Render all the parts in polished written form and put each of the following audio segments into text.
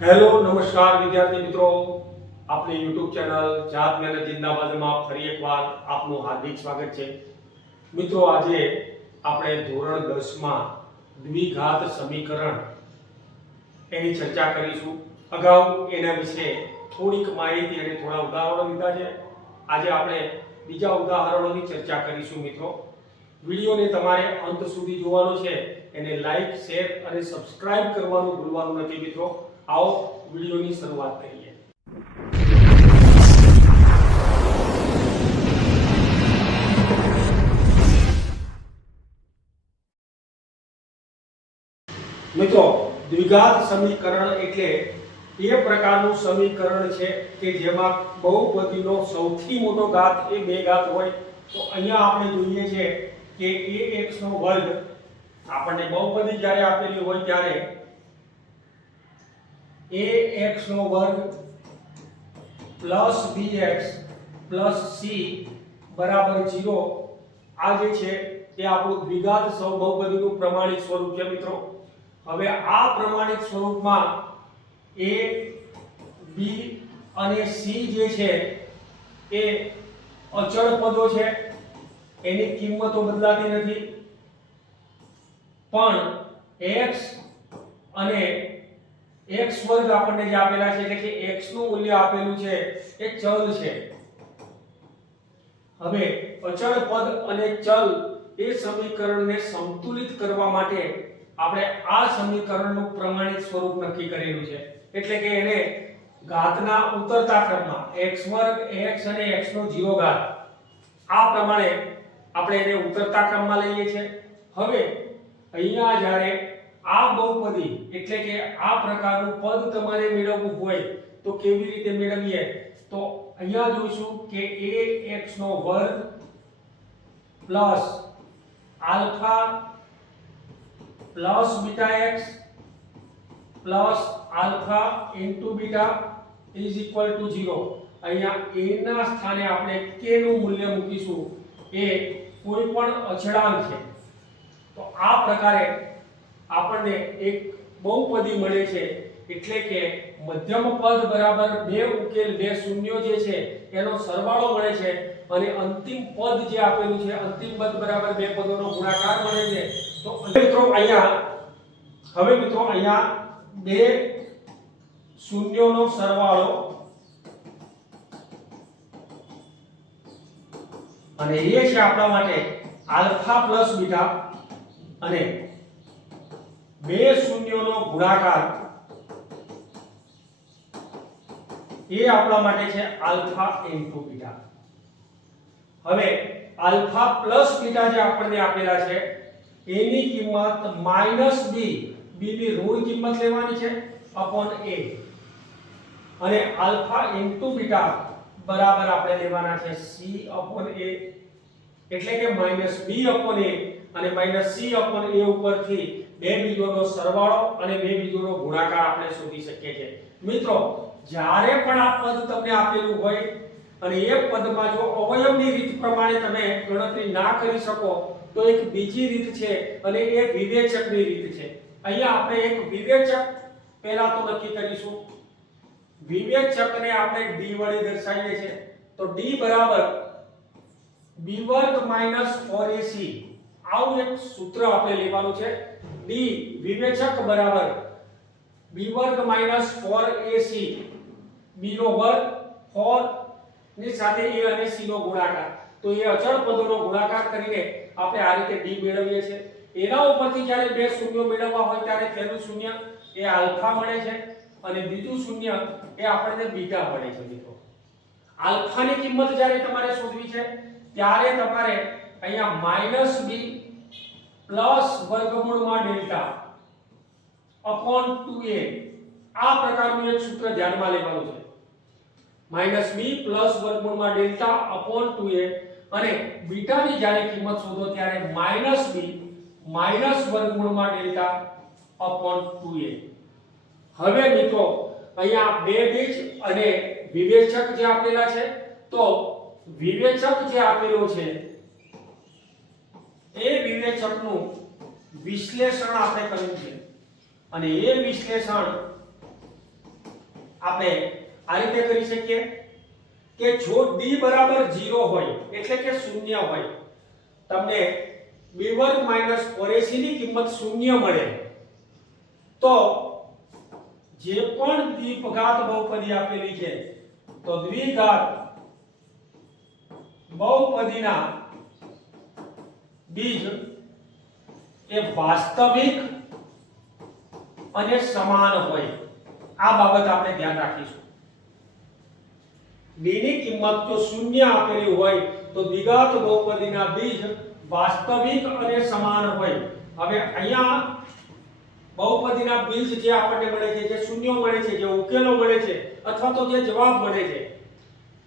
Hello નમસ્કાર વિદ્યાર્થી મિત્રો, આપણી YouTube ચેનલ જાત મહેનત જિંદાબાદમાં ફરી એકવાર આપનું હાર્દિક સ્વાગત છે. મિત્રો, આજે આપણે ધોરણ 10 માં દ્વિઘાત સમીકરણ એની ચર્ચા કરીશું. અગાઉ એના વિશે થોડીક માહિતી અને થોડા ઉદાહરણો લીધા છે. આજે આપણે બીજા ઉદાહરણોની ચર્ચા કરીશું. મિત્રો, વિડિયોને તમારે અંત સુધી જોવાનો છે. એને લાઈક, શેર અને સબસ્ક્રાઇબ કરવાનું ભૂલવાનું નથી. મિત્રો, आओ वीडियो की शुरुआत करिए. મિત્રો, દ્વિઘાત સમીકરણ એટલે એ પ્રકારનું સમીકરણ છે કે જેમાં બહુપદીનો સૌથી મોટો ઘાત એ બે ઘાત હોય. તો અહીંયા આપણે જોઈએ છે કે ax નો વર્ગ આપણને બહુપદી જ્યારે આપેલી હોય ત્યારે ax નો વર્ગ પ્લસ bx પ્લસ c બરાબર 0 આ જે છે તે આપણું દ્વિઘાત સહબહુપદીનું પ્રમાણિત સ્વરૂપ છે. મિત્રો, હવે આ પ્રમાણિત સ્વરૂપમાં a b અને c જે છે એ અચળ પદો છે, એની કિંમતો બદલાતી નથી, પણ x અને x વર્ગ આપણને જે આપેલા છે એટલે કે x નું મૂલ્ય આપેલું છે એ ચલ છે. હવે અચળ પદ અને ચલ એ સમીકરણને સંતુલિત કરવા માટે આપણે આ સમીકરણનું પ્રમાણિત સ્વરૂપ નક્કી કરેલું છે. એટલે કે એને ઘાતના ઉતરતા ક્રમમાં x વર્ગ x અને x નો 0 ઘાત આ પ્રમાણે આપણે એને ઉતરતા ક્રમમાં લઈએ છીએ. હવે અહીંયા જ્યારે આ બહુપદી એટલે કે આ પ્રકારનું પદ તમારે મેળવવું હોય તો કેવી રીતે મેળવીએ? તો અહીંયા જોઈશું કે ax નો વર્ગ plus alpha plus beta x plus alpha into beta is equal to 0. અહીંયા a ના સ્થાને આપણે k નું મૂલ્ય મૂકીશું. એ કોઈ પણ અચળાંક છે. તો આ પ્રકારે આપણને એક બહુપદી મળે છે. એટલે કે મધ્યમ પદ બરાબર બે ઉકેલ બે શૂન્યો જે છે એનો સરવાળો મળે છે અને અંતિમ પદ જે આપેલું છે અંતિમ પદ બરાબર બે પદોનો ગુણાકાર મળે છે. તો મિત્રો અહીંયા બે શૂન્યોનો સરવાળો અને એ છે આપણા માટે આલ્ફા પ્લસ બીટા અને બે શૂન્યોનો ગુણાકાર એ આપણા માટે છે આલ્ફા ઇન્ટુ બીટા. હવે આલ્ફા પ્લસ બીટા જે આપણને આપેલા છે એની કિંમત માઈનસ બી ની ઋણ કિંમત લેવાની છે અપોન a અને આલ્ફા ઇન્ટુ બીટા બરાબર આપણે લેવાના છે c અપોન a એટલે કે માઈનસ b અપોન a અને માઈનસ c અપોન a ઉપરથી બે બીજોનો સરવાળો અને બે બીજોનો ગુણાકાર આપણે શોધી શકીએ છીએ. મિત્રો, જ્યારે પણ આ પદ તમને આપેલું હોય અને એ પદમાં જો અવયવની રીત પ્રમાણે તમે ગણતરી ના કરી શકો તો એક બીજી રીત છે અને એ વિવેચકની રીત છે. અહીંયા આપણે એક વિવેચક પહેલા તો નક્કી કરીશું. વિવેચકને આપણે d વડે દર્શાવીએ છીએ. તો d બરાબર b વર્ગ માઈનસ 4ac આવું એક સૂત્ર આપણે લેવાનું છે. d વિવેચક બરાબર b વર્ગ માઈનસ 4ac b નો વર્ગ 4 ની સાથે a અને c નો ગુણાકાર. તો એ અચળ પદોનો ગુણાકાર કરીને આપણે આ રીતે d મેળવીએ છીએ. એના ઉપરથી જ્યારે બે શૂન્યો મેળવવા હોય ત્યારે પહેલું શૂન્ય એ આલ્ફા મળે છે અને બીજું શૂન્ય એ આપણને બીટા મળે છે. મિત્રો, આલ્ફાની કિંમત જ્યારે તમારે શોધવી છે ત્યારે તમારે અહીંયા માઈનસ b પ્લસ વર્ગમૂળમાં ડેલ્ટા અપોન 2a આ પ્રકારનું એક સૂત્ર ધ્યાનમાં લેવાનું છે. માઈનસ b પ્લસ વર્ગમૂળમાં ડેલ્ટા અપોન 2a અને બીટાની જ્યારે કિંમત શોધો ત્યારે માઈનસ b માઈનસ વર્ગમૂળમાં ડેલ્ટા અપોન 2a. હવે મિત્રો, અહીંયા બે બીજ અને વિવેચક જે આપેલા છે તો વિવેચક જે આપેલો છે એ વિવેચકનું વિશ્લેષણ આપણે કર્યું છે અને એ વિશ્લેષણ આપણે આ રીતે કરી શકીએ કે જો d બરાબર 0 હોય એટલે કે શૂન્ય હોય, તમને b વર્ગ માઈનસ 4ac ની કિંમત શૂન્ય મળે તો જે પણ દ્વિઘાત બહુપદી આપેલી છે તો દ્વિઘાત બહુપદીના બીજ એ વાસ્તવિક અને સમાન હોય, આ બાબત આપણે ધ્યાન રાખીશું. b ની કિંમત જો શૂન્ય આપેલી હોય તો દ્વિઘાત બહુપદીના બીજ વાસ્તવિક અને સમાન હોય. હવે અહીંયા બહુપદીના બીજ જે આપણને મળે છે, જે શૂન્યો મળે છે, જે ઉકેલો મળે છે અથવા તો જે જવાબ મળે છે,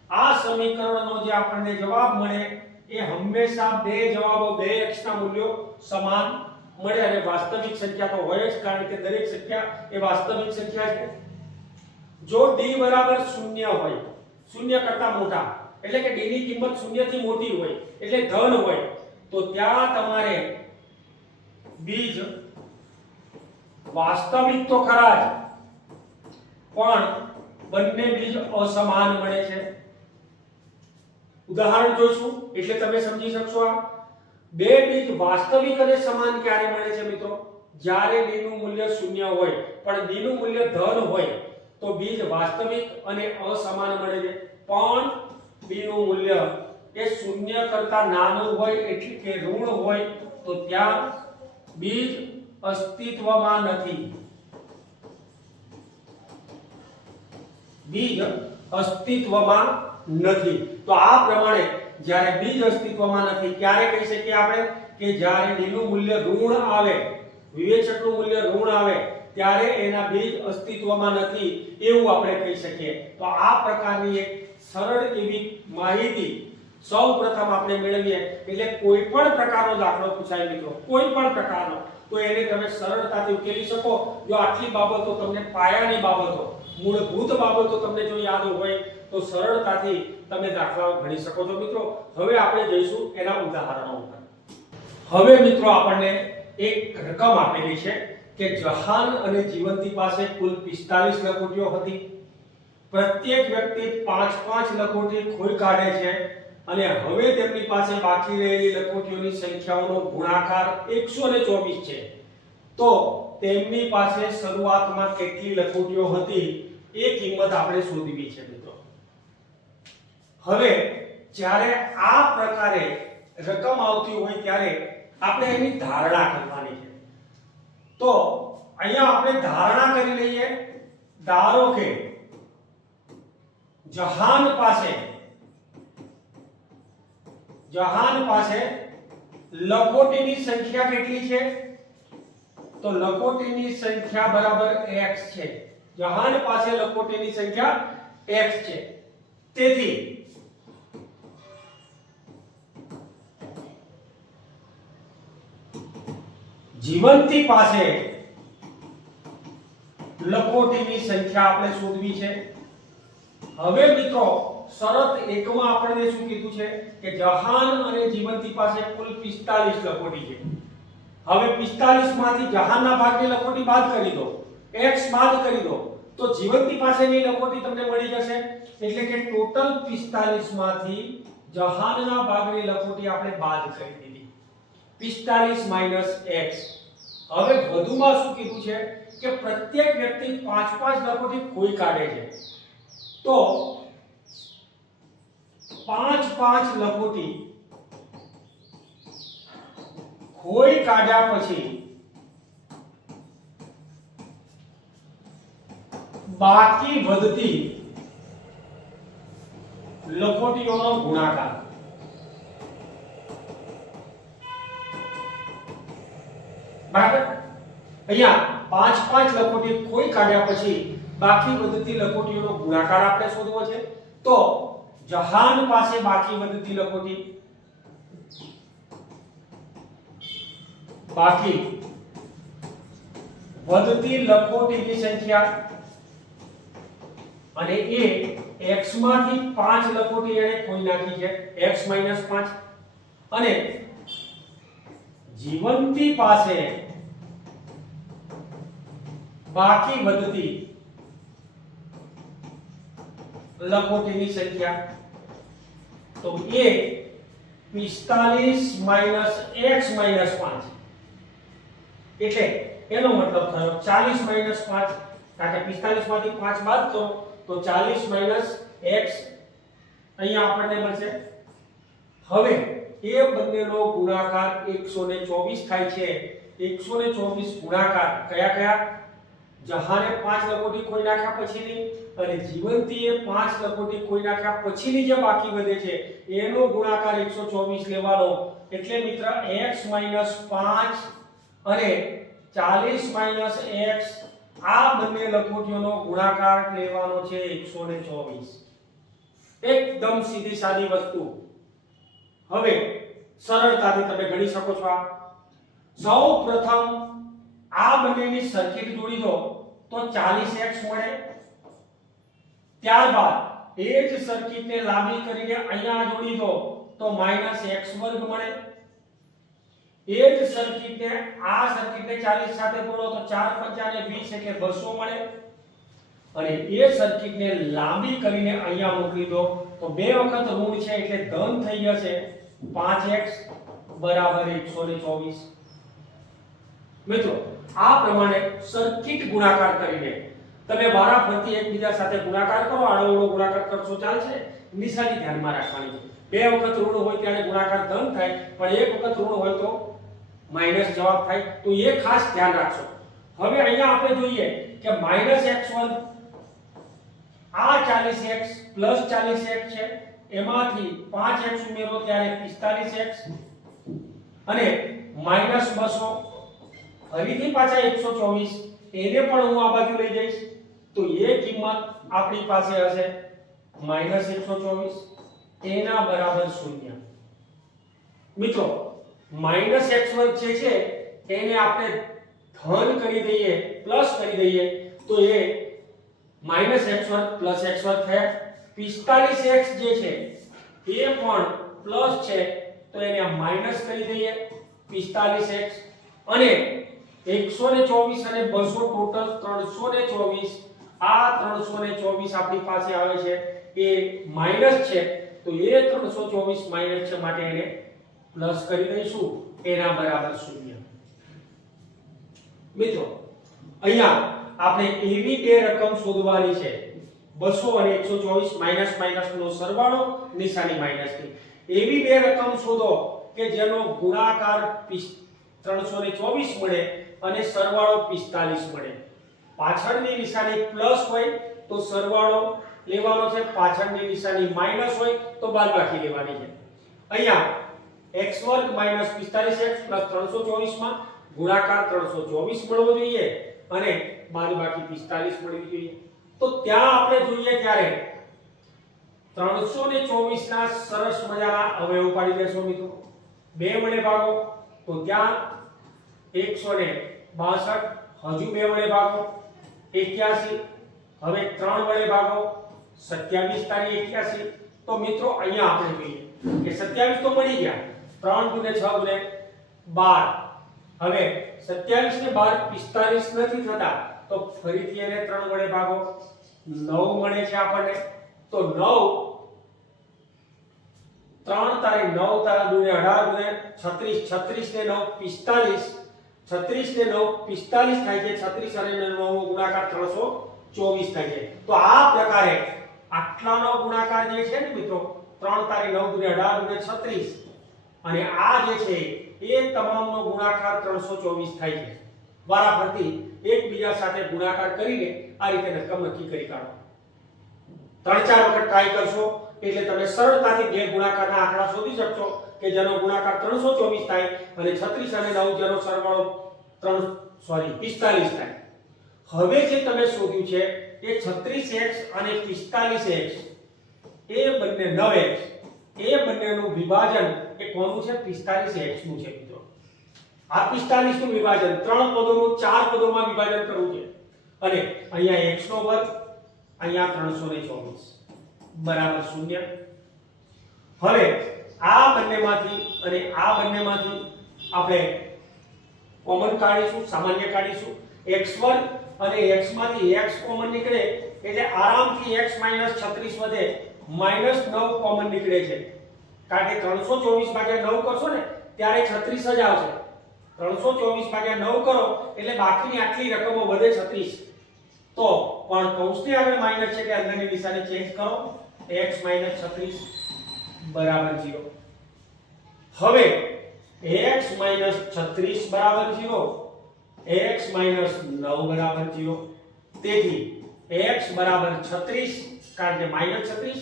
આ સમીકરણનો જે આપણને જવાબ મળે એ હંમેશા બે જવાબો, બે x ના મૂલ્યો સમાન મળે અને વાસ્તવિક સંખ્યા તો હોય જ, કારણ કે દરેક સંખ્યા એ વાસ્તવિક સંખ્યા છે. જો d બરાબર 0 હોય, 0 કરતા મોટા, એટલે કે d ની કિંમત 0 થી મોટી હોય એટલે ધન હોય, તો ત્યાં તમારે બીજ વાસ્તવિક તો ખરા જ, પણ બંને બીજ અસમાન મળે છે. ઉદાહરણ જોઈશું એટલે તમે સમજી શકશો. આ બે બીજ વાસ્તવિક અને સમાન ક્યારે મળે છે મિત્રો? જ્યારે d નું મૂલ્ય 0 હોય પણ d નું મૂલ્ય ધન હોય તો બીજ વાસ્તવિક અને અસમાન મળે છે. પણ b નું મૂલ્ય એ 0 કરતા નાનું હોય એટલે કે ઋણ હોય તો ત્યાં બીજ અસ્તિત્વમાં નથી. બીજ અસ્તિત્વમાં નથી. તો આ પ્રમાણે જ્યારે બીજ અસ્તિત્વમાં નથી ત્યારે કહી શકીએ આપણે કે જ્યારે d નું મૂલ્ય ઋણ આવે, વિવેચકનું મૂલ્ય ઋણ આવે ત્યારે એના બીજ અસ્તિત્વમાં નથી એવું આપણે કહી શકીએ. તો આ પ્રકારની એક સરળ એવી માહિતી સૌપ્રથમ આપણે મેળવીએ એટલે કોઈ પણ પ્રકારનો દાખલો પૂછાય મિત્રો, કોઈ પણ પ્રકારનો, તો એને તમે સરળતાથી ઉકેલી શકો જો આટલી બાબતો તમને, પાયાની બાબતો, મૂળભૂત બાબતો તમને જો યાદ હોય તો સરળતાથી તમે દાખલાઓ ગણી શકો છો મિત્રો. હવે આપણે જઈશું એના ઉદાહરણો ઉપર. હવે મિત્રો આપણને એક રકમ આપેલી છે કે જહાન અને જીવંતી પાસે કુલ 45 લખોટીઓ હતી. પ્રત્યેક વ્યક્તિ 5-5 લખોટી ખોઈ કાઢે છે અને હવે તેમની પાસે બાકી રહેલી લખોટીઓની સંખ્યાઓનો ગુણાકાર 124 છે. તો તેમની પાસે શરૂઆતમાં કેટલી લખોટીઓ હતી એ કિંમત આપણે શોધવી છે મિત્રો. હવે જ્યારે આ પ્રકારે રકમ આવતી હોય ત્યારે આપણે એની ધારણા કરવાની છે. તો અહીંયા આપણે ધારણા કરી લઈએ. ધારો કે જહાન પાસે લખોટીની સંખ્યા કેટલી છે? તો લખોટીની સંખ્યા બરાબર x છે. જહાન પાસે લખોટીની સંખ્યા x છે. તેથી જીવંતી પાસે લખોટીની સંખ્યા આપણે શોધવી છે. હવે મિત્રો શરત 1 માં આપણને શું કીધું છે કે જહાન અને જીવંતી પાસે કુલ 45 લખોટી છે. હવે 45 માંથી જહાનના ભાગની લખોટી બાદ કરી દો, x બાદ કરી દો, તો જીવંતી પાસેની લખોટી તમને મળી જશે. એટલે કે ટોટલ 45 માંથી જહાનના ભાગની લખોટી આપણે બાદ કરી દીધી, 45 - x. હવે વધુમાં શું કીધું છે કે પ્રત્યેક વ્યક્તિ 5-5 લખોટી ખોઈ કાઢે છે. તો 5-5 લખોટી ખોઈ કાઢ્યા પછી બાકી વધતી લખોટીઓનો ગુણાકાર. બરાબર? અહીંયા 5-5 લખોટી ખોઈ કાઢ્યા પછી બાકી વધતી લખોટીઓનો ગુણાકાર આપણે શોધવો છે. તો જહાન પાસે બાકી વધતી લખોટી, બાકી વધતી લખોટીની સંખ્યા, અને એ x માંથી 5 લખોટી એને ખોઈ નાખી છે, x - 5. અને જીવંતી પાસે બાકી વધતી લખોટીની સંખ્યા, તો એ 45 - x - 5 એટલે એનો મતલબ થયો 40 - 5, કારણ કે 45 માંથી 5 બાદ કરો તો 40 - x અહીંયા આપણને મળશે. હવે એ બંનેનો ગુણાકાર 124 થાય છે. 124 ગુણાકાર કયા કયા? જહાને 5 લખોટી ખોઈ નાખ્યા પછીની અને જીવંતીએ 5 લખોટી ખોઈ નાખ્યા પછીની જે બાકી વધે છે એનો ગુણાકાર 124 લેવાનો. એટલે મિત્ર x - 5 અને 40 - x આ બંને લખોટીઓનો ગુણાકાર લેવાનો છે 124. એકદમ સીધી સાદી વસ્તુ. હવે સરળતાથી તમે ગણી શકો છો. સૌ પ્રથમ આ બંનેની સર્કિટ જોડી દો તો 40x મળે. ત્યારબાદ એ જ સર્કિટને લાંબી કરીને અહીંયા જોડી દો તો -x² મળે. એ જ સર્કિટને આ સર્કિટને 40 સાથે જોડો તો 4 × 5 = 20 એટલે 200 મળે. અને એ સર્કિટને લાંબી કરીને અહીંયા મોકલી દો તો બે વખત ઋણ છે એટલે ધન થઈ જશે. 5x = 124. મિત્રો આ પ્રમાણે સર્કિટ ગુણાકાર કરીને તમે વારાફરતી એકબીજા સાથે ગુણાકાર કરો. આડો-અવળો ગુણાકાર કરશો ચાલશે. નિશાની ધ્યાનમાં રાખવાની છે. બે વખત ઋણ હોય ત્યારે ગુણાકાર ધન થાય, પણ એક વખત ઋણ હોય તો માઈનસ જવાબ થાય. તો એ ખાસ ધ્યાન રાખશો. હવે અહીંયા આપણે જોઈએ કે -x1 આ 40x + 40x છે, એમાંથી 5x ઉમેરો ત્યારે 45x અને -200 ફરીથી પાછા 124 એને પણ હું આ બાજુ લઈ જઈશ તો એ કિંમત આપણી પાસે હશે -124 એના બરાબર 0. મિત્રો -x1 જે છે એને આપણે ધન કરી દઈએ, પ્લસ કરી દઈએ તો એ -x1 + x1 થયા. 45x જે છે એ પણ પ્લસ છે તો એને માઈનસ કરી દઈએ 45x અને 124 અને 200 ટોટલ 324. આ 324 આપણી પાસે આવે છે એ માઈનસ છે તો એ 324 માઈનસ છે માટે એને પ્લસ કરી દઈશું એના બરાબર 0. મિત્રો અહીંયા આપણે એવી બે રકમ શોધવાની છે 200 અને 124 માઈનસ માઈનસનો સરવાળો નિશાની માઈનસની. એવી બે રકમ શોધો કે જેનો ગુણાકાર 324 મળે અને સરવાળો 45 મળે. પાછળની નિશાની પ્લસ હોય તો સરવાળો લેવાનો છે, પાછળની નિશાની માઈનસ હોય તો બાદબાકી લેવાની છે. અહીંયા x² - 45x + 324 માં ગુણાકાર 324 મળવો જોઈએ અને બાદબાકી 45 મળવી જોઈએ. તો ત્યાં આપણે જોઈએ ત્યારે 324 ના સરસ મજાના અવયવ પાડી દેશો મિત્રો. 2 વડે ભાગો તો ત્યાં 162, હજુ 2 વડે ભાગો 81, હવે 3 વડે ભાગો 27 તારી 81. તો મિત્રો અહીંયા આપણે જોઈએ કે 27 તો મળી ગયા, 3 × 6 × 12. હવે 27 ને 12 45 નથી થતા તો ફરીથી એને 3 વડે ભાગો 9 મળે છે આપણને. તો 9 3 તારી 9 તારા દુને 18 36, 36 ને 9 45, 36 ને 9 45 થાય છે. 36 અને 9 નો ગુણાકાર 324 થાય છે. તો આ પ્રકારે આટલાનો ગુણાકાર જે છે ને મિત્રો 3 તારી 9 દુને 18 36 અને આ જે છે એ તમામનો ગુણાકાર 324 થાય છે. વારાફરતી એકબીજા સાથે ગુણાકાર કરીને આ રીતે રકમ નક્કી કરી કાઢો. 3-4 વખત ટ્રાય કરશો એટલે તમે સરળતાથી બે ગુણાકારના આંકડા શોધી શકશો કે જેનો ગુણાકાર 324 થાય અને 36 અને 9 જેનો સરવાળો 45 થાય. હવે જે તમે શોધ્યું છે એ 36x અને 45x એ બંને 9x એ બંનેનું વિભાજન એ કોનું છે? 45x નું છે મિત્રો. આ 45 નું વિભાજન 3 પદોનું 4 પદોમાં વિભાજન કરવું છે અને અહીંયા x નો વર્ગ, અહીંયા 324 બરાબર 0. હવે આ બંનેમાંથી અને આ બંનેમાંથી આપણે કોમન કાઢીશું, સામાન્ય કાઢીશું. x2 અને x માંથી x કોમન નીકળે એટલે આરામથી x - 36 વધે -9 કોમન નીકળે છે, કારણ કે 324 ભાગ્યા 9 કરશો ને ત્યારે 36 જ આવશે. 324 ભાગ્યા 9 કરો એટલે બાકીની આટલી રકમો વધે 36. તો પણ કૌંસની આગળ માઈનસ છે એટલે અંદરની નિશાની ચેન્જ કરો, x - 36 બરાબર 0. હવે x - 36 બરાબર 0, x - 9 બરાબર 0. તેથી x બરાબર 36, કારણ કે -36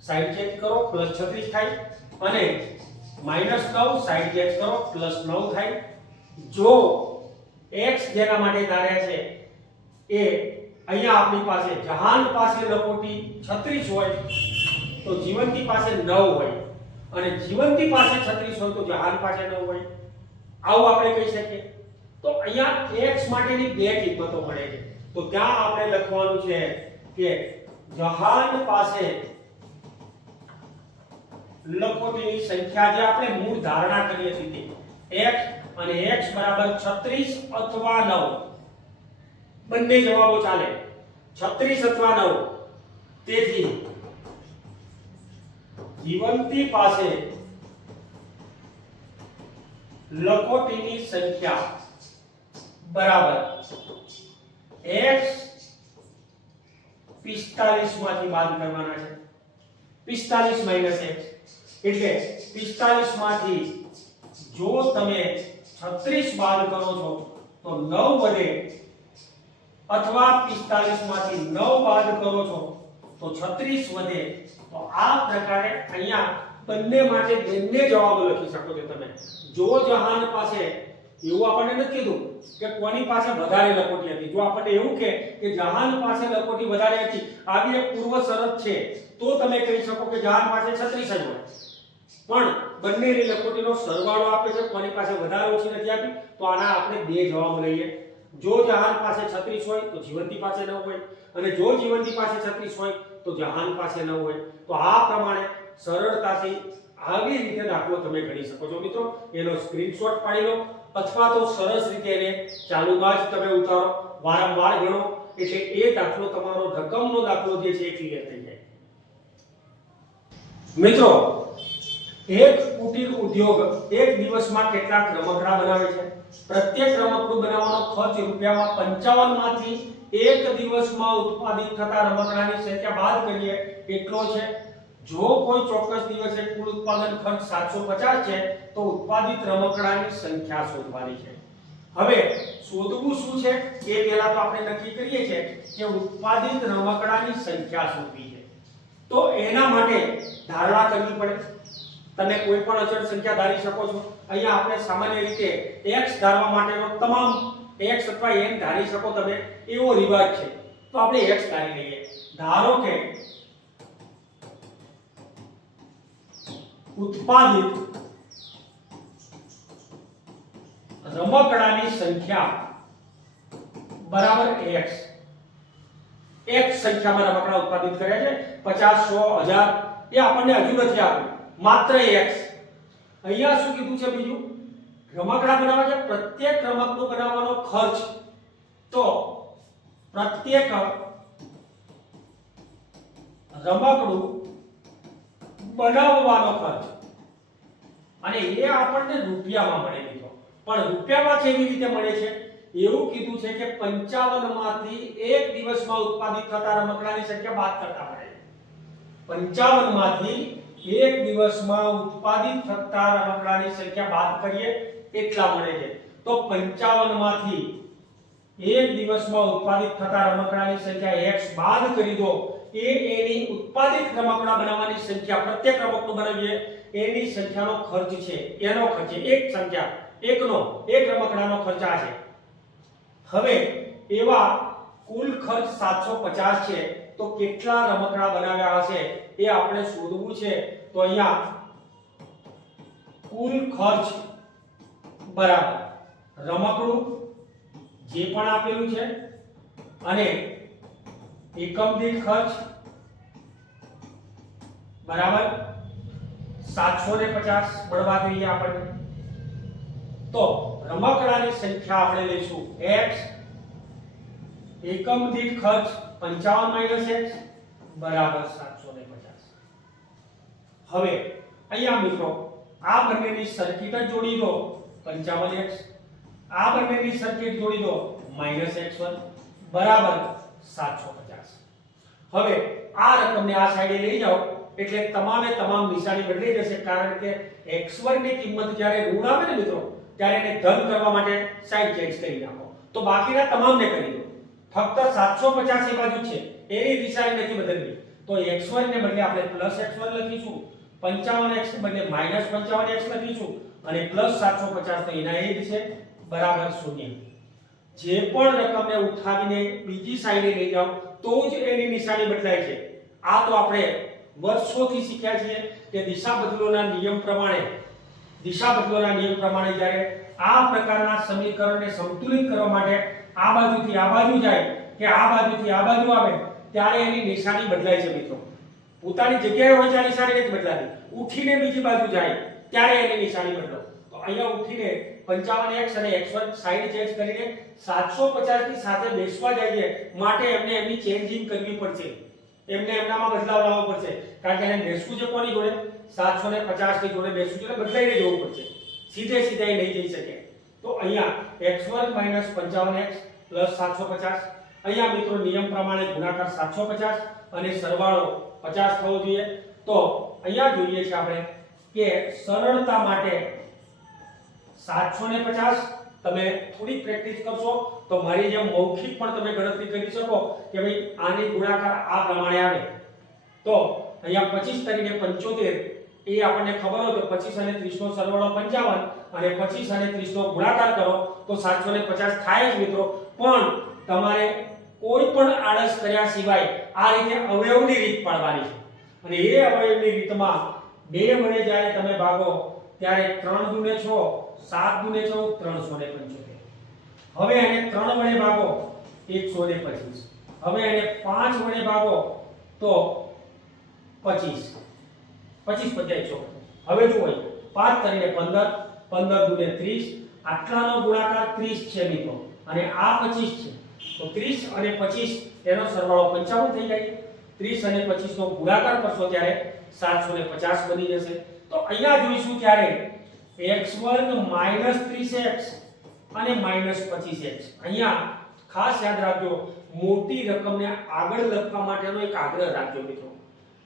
સાઈડ ચેન્જ કરો +36 થાય, અને -9 સાઈડ ચેન્જ કરો +9 થાય. જો x જેના માટે ધાર્યા છે એ અહીંયા આપણી પાસે જહાન પાસે લખોટી 36 હોય તો જીવંતી પાસે 9 હોય, અને જીવંતી પાસે 36 હોય તો જહાન પાસે 9 હોય, આવું આપણે કહી શકીએ. તો અહીંયા x માટેની બે કિંમતો મળે છે, તો ત્યાં આપણે લખવાનું છે કે જહાન પાસે લખોટીની સંખ્યા, જે આપણે મૂળ ધારણા કરી હતી x અને x બરાબર 36 અથવા 9, બંને જવાબો ચાલે, 36 અથવા 9. તેથી જીવંતી પાસે લખોટીની સંખ્યા બરાબર x 45 માંથી બાદ કરવાના છે, 45 - x એટલે 45 માંથી જો તમે 36 બાદ કરો છો તો 9 વધે, અથવા 45 માંથી 9 બાદ કરો છો તો 36 વધે. તો આ પ્રકારે અહીંયા બંને માટે બંને જવાબો લખી શકો છો તમે. જો જહાન પાસે, એવું આપણને નથી કીધું કે કોની પાસે વધારે લખોટી હતી, જો આપણને એવું કે જહાન પાસે લખોટી વધારે હતી, આવી એક પૂર્વ શરત છે, તો તમે કહી શકો કે જહાન પાસે 36 જ હોય. પણ બંનેની લખોટીનો સરવાળો આપે છે, કોની પાસે વધારે ઓછી નથી આપી, તો આના આપણે બે જવાબ લઈએ. જો જહાન પાસે 36 હોય તો જીવંતી પાસે 9 હોય, અને જો જીવંતી પાસે 36 હોય તો જહાન પાસે 9 હોય. તો આ પ્રમાણે સરળતાથી આવી રીતે દાખલો તમે ગણી શકો છો મિત્રો. એનો સ્ક્રીનશોટ પાડી લો, અથવા તો સરસ રીતે એને ચાલુમાં જ તમે ઉતારો, વારંવાર ગણો, એટલે એ દાખલો તમારો રકમનો દાખલો જે છે એ ક્લિયર થઈ જાય. મિત્રો, એક કુટીર ઉદ્યોગ એક દિવસમાં કેટલાક રમકડા બનાવે છે? પ્રત્યેક રમકડું બનાવવાનો ખર્ચ રૂપિયામાં 55 માંથી એક દિવસમાં ઉત્પાદિત થતા રમકડાની સંખ્યા બાદ કરીએ એટલો છે. જો કોઈ ચોક્કસ દિવસે કુલ ઉત્પાદન ખર્ચ 750 છે તો ઉત્પાદિત રમકડાની સંખ્યા શોધવાની છે. હવે શોધવું શું છે એ પહેલા તો આપણે નક્કી કરીએ છીએ કે ઉત્પાદિત રમકડાની સંખ્યા શોધવી છે. તો એના માટે ધારણા કરવી પડે. તમે કોઈ પણ અચળ સંખ્યા ધારી શકો છો. અહીંયા આપણે સામાન્ય રીતે x ધારવા માટેનો તમામ x અથવા n ધારી શકો તમે, એવો રિવાજ છે. તો આપણે x ધારી લઈએ. ધારો કે ઉત્પાદિત રમકડાની સંખ્યા બરાબર x. x સંખ્યામાં રમકડા ઉત્પાદિત કર્યા છે, 50, 100, 1000, એ આપણને હજુ નથી આપ્યું, માત્ર x. અહીંયા શું કીધું છે બીજું? રમકડા બનાવવા છે, પ્રત્યેક રમકડું બનાવવાનો ખર્ચ. તો પ્રત્યેક રમકડું બનાવવાનો ખર્ચ, અને એ આપણને રૂપિયામાં મળે દીધો. પણ રૂપિયામાં કેવી રીતે મળે છે? એવું કીધું છે કે 55 માંથી એક દિવસમાં ઉત્પાદિત થતા રમકડાની સંખ્યા બાદ કરતા મળે. 55 માંથી એક દિવસમાં ઉત્પાદિત થતા રમકડાની સંખ્યા બાદ કરીએ એટલા મળે છે. તો 55 માંથી એક દિવસમાં ઉત્પાદિત થતા રમકડાની સંખ્યા x બાદ કરી દો, એ એની ઉત્પાદિત રમકડા બનાવવાની સંખ્યા, પ્રત્યેક રમકડું બનાવીએ એની સંખ્યાનો ખર્ચ છે. એનો ખર્ચ એક સંખ્યા, એકનો એક રમકડાનો ખર્ચ આ છે. હવે એવા કુલ ખર્ચ 750 છે, તો કેટલા રમકડા બનાવ્યા હશે એ આપણે શોધવું છે. તો અહીંયા કુલ ખર્ચ બરાબર રમકડું જે પણ આપેલું છે અને એકમ દીઠ ખર્ચ બરાબર 750 મળવા જોઈએ આપણને. તો રમકડાની સંખ્યા આપણે લઈશું x, એકમ દીઠ ખર્ચ 55 - x બરાબર 750. હવે અહીંયા મિત્રો આ બંનેની સર્કિટ જ જોડી દો 55x, આ બંનેની સર્કિટ જોડી દો -x1 બરાબર 750. હવે આ રકમને આ સાઈડે લઈ જાઓ એટલે તમામે તમામ નિશાની બદલાઈ જશે, કારણ કે x2 ની કિંમત જ્યારે ઋણ આવે ને મિત્રો ત્યારે એને ધન કરવા માટે સાઈડ ચેન્જ કરી નાખો, તો બાકીના તમામને કરી દો. ફક્ત 750 એ બાજુ છે એની નિશાની નથી બદલવી, તો x1 ને બદલે આપણે +x1 લખીશું, 55x ને બદલે -55x લખીશું અને +750 તો એના એ જ છે બરાબર 0. જે પણ રકમને ઉઠાવીને બીજી સાઈડે લઈ જાઓ તો જ એની નિશાની બદલાય છે. આ તો આપણે વર્ષોથી શીખ્યા છીએ કે દિશા બદલોના નિયમ પ્રમાણે જ્યારે આ પ્રકારના સમીકરણને સંતુલિત કરવા માટે આ બાજુથી આ બાજુ જાય કે આ બાજુથી આ બાજુ આવે ત્યારે એની નિશાની બદલાય છે મિત્રો. પોતાની જગ્યાએ હોય ત્યારે નિશાની નથી બદલાતી, ઉઠીને બીજી બાજુ જાય ત્યારે એની નિશાની બદલો. તો અહીંયા ઉઠીને 55x અને x1 સાઈડ ચેન્જ કરીને 750 ની સાથે બેસવા જાય માટે એમને એમની ચેન્જિંગ કરવી પડશે, એમને એમનામાં બદલાવ લાવવો પડશે, કારણ કે એને બેસવું છે કોની જોડે 750 ની જોડે બેસવું છે, બદલાઈને જવું પડશે, સીધે સીધા નહીં જઈ શકે. તો અહીંયા x1 - 55x + 750, અહીંયા મિત્રો નિયમ પ્રમાણે ગુણાકાર 750 અને સરવાળો 50 થવો જોઈએ. તો અહીંયા જોઈએ છે આપણે કે સરળતા માટે 750 તમે થોડી પ્રેક્ટિસ કરશો તો મારી જેમ મૌખિક પણ તમે ગણતરી કરી શકો કે ભાઈ આની ગુણાકાર આ પ્રમાણે આવે. તો અહીંયા 25 તરીકે 75 એ આપણને ખબર હોય તો 25 અને 30 નો સરવાળો 55 અને 25 અને 30 નો ગુણાકાર કરો તો 750 થાય જ મિત્રો. પણ તમારે કોઈ પણ આળસ કર્યા સિવાય આ રીતે અવયવની રીત પાડવાની છે, અને એ અવયવની રીતમાં 2 વડે જ્યારે તમે ભાગો ત્યારે 3 દુને 6, 7 દુને 14, 375. હવે એને 3 વડે ભાગો 125. હવે એને 5 વડે ભાગો તો 25 25 હવે જુઓ 5 તરીકે 15, 15 દુને 30, આટલાનો ગુણાકાર 30 છે મિત્રો અને આ 25 છે, તો 30 અને 25 એનો સરવાળો 55 થઈ જાય. 30 અને 25 નો ગુણાકાર કરશો ત્યારે 750 બની જશે. તો અહીંયા જોઈશું ત્યારે x2 - 30x અને -25x. અહીંયા ખાસ યાદ રાખજો, મોટી રકમને આગળ લખવા માટેનો એક આગ્રહ રાખજો મિત્રો,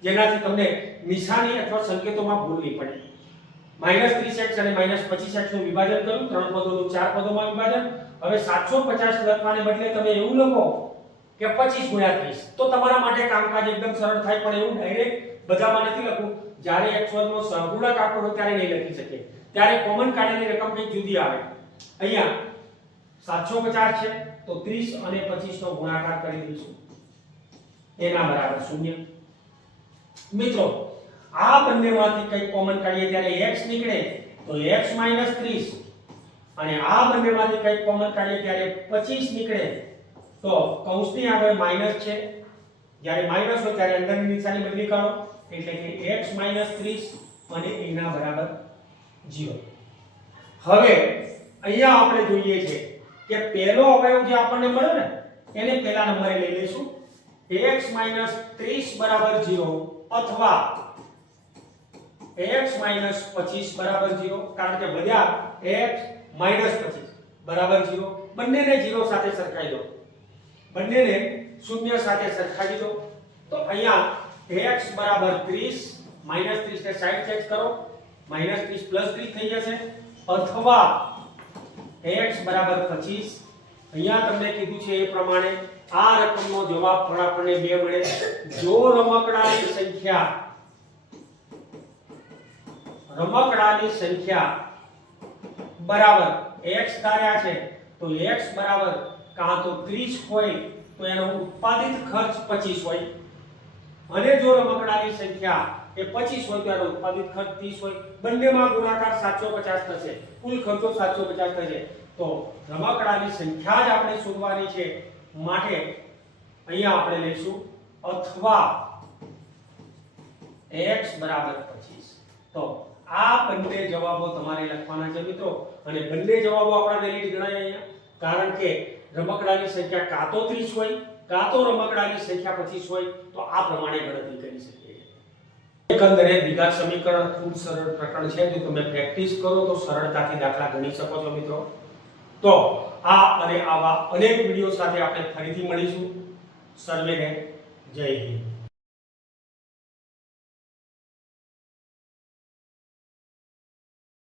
જેનાથી તમને નિશાની અથવા સંકેતોમાં ભૂલ નહીં પડે. -30x અને -25x નું વિભાજન કરું, 3 પદોનું 4 પદોમાં વિભાજન. હવે 750 લખવાને બદલે તમે એવું લખો કે 25 × 30, તો તમારા માટે કામકાજ એકદમ સરળ થાય. પણ એવું ડાયરેક્ટ બધામાં નથી લખવું, જ્યારે x1 નો સહગુણક આંકડો હોય ત્યારે નહીં લખી શકીએ, ત્યારે કોમન કાઢેલી રકમ કંઈક જુદી આવે. અહીંયા 750 છે તો 30 અને 25 નો ગુણાકાર કરી દઈશું, એના બરાબર 0. મિત્રો આ બંનેમાંથી કંઈક કોમન કાઢીએ ત્યારે x નીકળે તો x - 30 અને આ બંનેમાંથી કંઈક કોમન કાઢીએ ત્યારે 25 નીકળે તો કૌંસની આગળ માઈનસ છે, જ્યારે માઈનસ હોય ત્યારે અંદરની નિશાની બદલી કાઢો એટલે કે x - 30 અને એના બરાબર 0. હવે અહીંયા આપણે જોઈએ છે કે પહેલો અવયવ જે આપણને મળ્યો ને એને પહેલા નંબરે લઈ લઈશું, x - 30 બરાબર 0 અથવા x - 25 બરાબર 0, કારણ કે બધા x - 25 બરાબર 0. બંનેને 0 સાથે સરખાઈ દો, બંનેને 0 સાથે સરખાવી દો. તો અહીંયા x બરાબર 30 - 30 ને સાઈડ ચેન્જ કરો, -30 + 3 થઈ જશે, અથવા x બરાબર 25. અહીંયા તમને કીધું છે એ પ્રમાણે આ રકમનો જવાબ પણ આપણને 2 મળે જો રમકડાની સંખ્યા બરાબર x ધાર્યા છે તો x બરાબર કાં તો 30 હોય તો એનો ઉત્પાદિત ખર્ચ 25 હોય, અને જો રમકડાની સંખ્યા એ 25 હોય તો એનો ઉત્પાદિત ખર્ચ 30 હોય. બંનેમાં ગુણાકાર 750 થશે, કુલ ખર્ચો 750 થશે. તો રમકડાની સંખ્યા જ આપણે શોધવાની છે, માટે અહીંયા આપણે લઈશું અથવા x બરાબર 25. તો આ બંને જવાબો તમારે લખવાના છે મિત્રો, અને બંને જવાબો આપણા વેલિડ ગણાય અહીંયા, કારણ કે રમકડાની સંખ્યા કાં તો 30 હોય કાં તો રમકડાની સંખ્યા 25 હોય તો આ પ્રમાણે ગણતરી કરી શકીએ. એકંદરે દ્વિઘાત સમીકરણ ખૂબ સરળ પ્રકરણ છે. જો તમે પ્રેક્ટિસ કરો તો સરળતાથી દાખલા ગણી શકો છો મિત્રો. તો આ અને આવા અનેક વિડિયો સાથે આપણે ફરીથી મળીશું. સર્વેને જય હિન્દ.